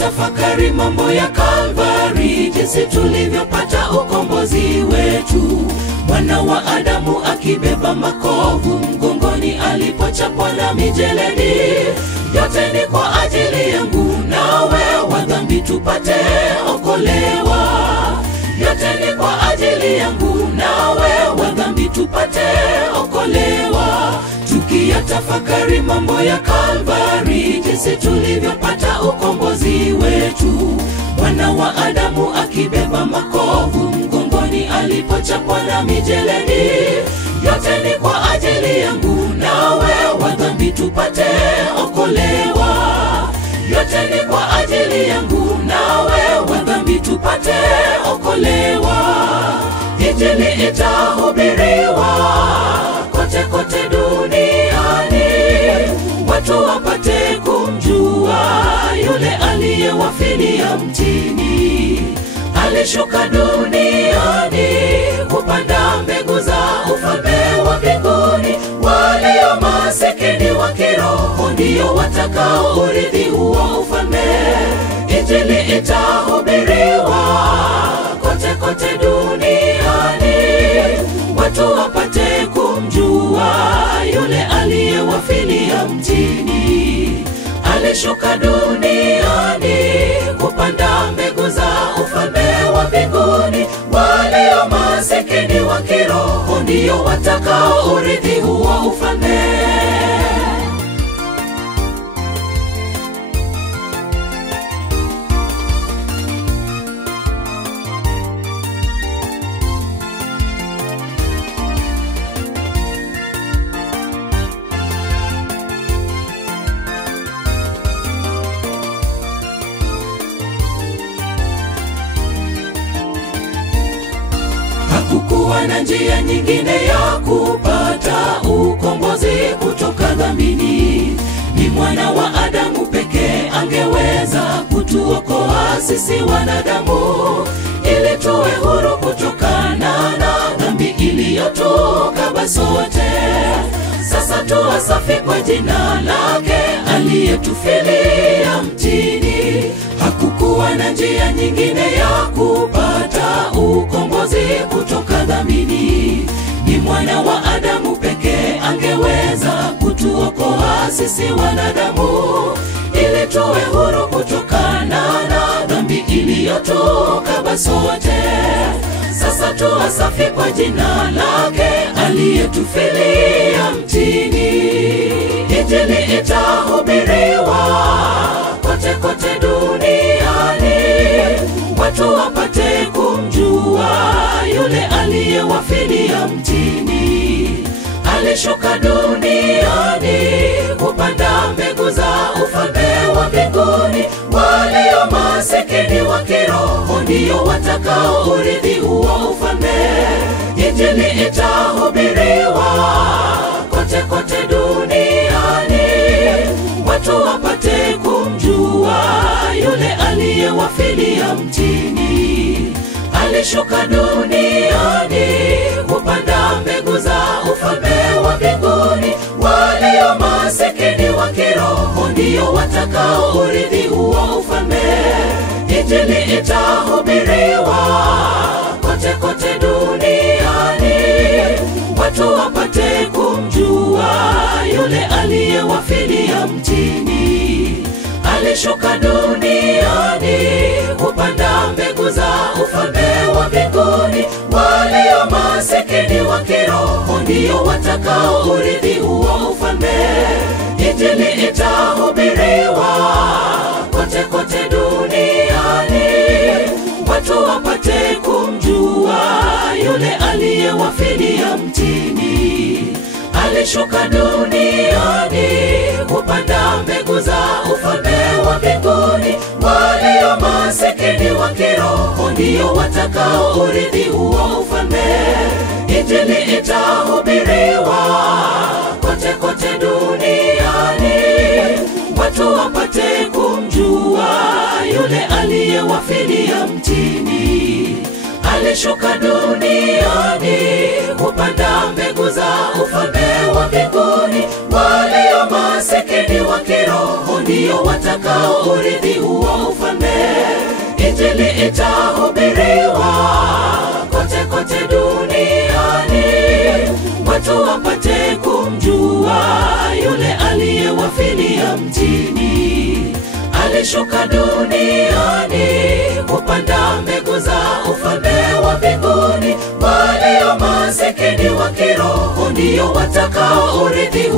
tukiyatafakari mambo ya Kalvari, jinsi tulivyopata ukombozi wetu. Mwana wa Adamu akibeba makovu mgongoni alipochapwa na mijeledi. Yote ni kwa ajili yangu nawe wa dhambi tupate okolewa. Yote ni kwa ajili yangu nawe wa dhambi tupate okolewa. Tukiyatafakari mambo ya Kalvari, jinsi tulivyopata ukombozi wetu. Mwana wa Adamu akibeba makovu mgongoni alipochapwa na mijeledi. Yote ni kwa ajili yangu nawe wa dhambi tupate okolewa. Yote ni kwa ajili yangu nawe wa dhambi tupate okolewa. Injili itahubiriwa kote kote duniani, watu wapate kumjua yule aliyewafilia mtini. Alishuka duniani kupanda mbegu za ufalme wa mbinguni. Walio masikini wa kiroho ndio watakao urithi huo ufalme. Injili itahubiriwa kote kote duniani, watu wapate kumjua yule aliyewafilia mtini. Alishuka duniani kupanda mbegu za ufalme wa mbinguni. Walio masikini wa kiroho ndio watakao urithi huo ufalme. Hakukuwa na njia nyingine ya kupata ukombozi kutoka dhambini. Ni mwana wa Adamu pekee angeweza kutuokoa sisi wanadamu, ili tuwe huru kutokana na dhambi iliyotukaba sote. Sasa tuwa safi kwa jina lake aliyetufilia mtini. Hakukuwa na njia nyingine ya kupata ukombozi kutoka dhambini. Ni mwana wa Adamu pekee angeweza kutuokoa sisi wanadamu, ili tuwe huru kutokana na dhambi iliyotukaba sote. Sasa tuwa safi kwa jina lake aliyetufilia mtini. Injili itahubiriwa kote kote duniani, watu wapate kumjua yule aliyewafilia mtini. Alishuka duniani kupanda mbegu za ufalme wa mbinguni. Walio masikini wa kiroho ndio watakao urithi huo ufalme. Injili itahubiriwa kote kote duniani, watu wapate kumjua yule aliyewafilia mtini. Alishuka duniani kupanda mbegu za ufalme wa mbinguni. Walio masikini wa kiroho ndio watakao urithi huo ufalme. Injili itahubiriwa kote kote duniani, watu wapate kumjua yule aliyewafilia mtini. Alishuka duniani kupanda mbegu za ufalme wa mbinguni. Walio masikini wa kiroho ndio watakao urithi huo ufalme. Injili itahubiriwa kote kote duniani, watu wapate kumjua yule aliyewafilia mtini. Alishuka duniani kupanda mbegu za ufalme wa mbinguni. Walio masikini wa kiroho ndio watakao urithi huo ufalme. Injili itahubiriwa kote kote duniani, watu wapate kumjua yule aliyewafilia mtini. alishuka duniani kupanda mbegu za ufalme wa mbinguni. Walio masikini wa kiroho ndio watakao urithi huo ufalme. Injili itahubiriwa kote kote duniani, watu wapate kumjua yule aliyewafilia mtini. Alishuka duniani kupanda mbegu za ufalme wa mbinguni. Walio masikini wa kiroho ndio watakao urithi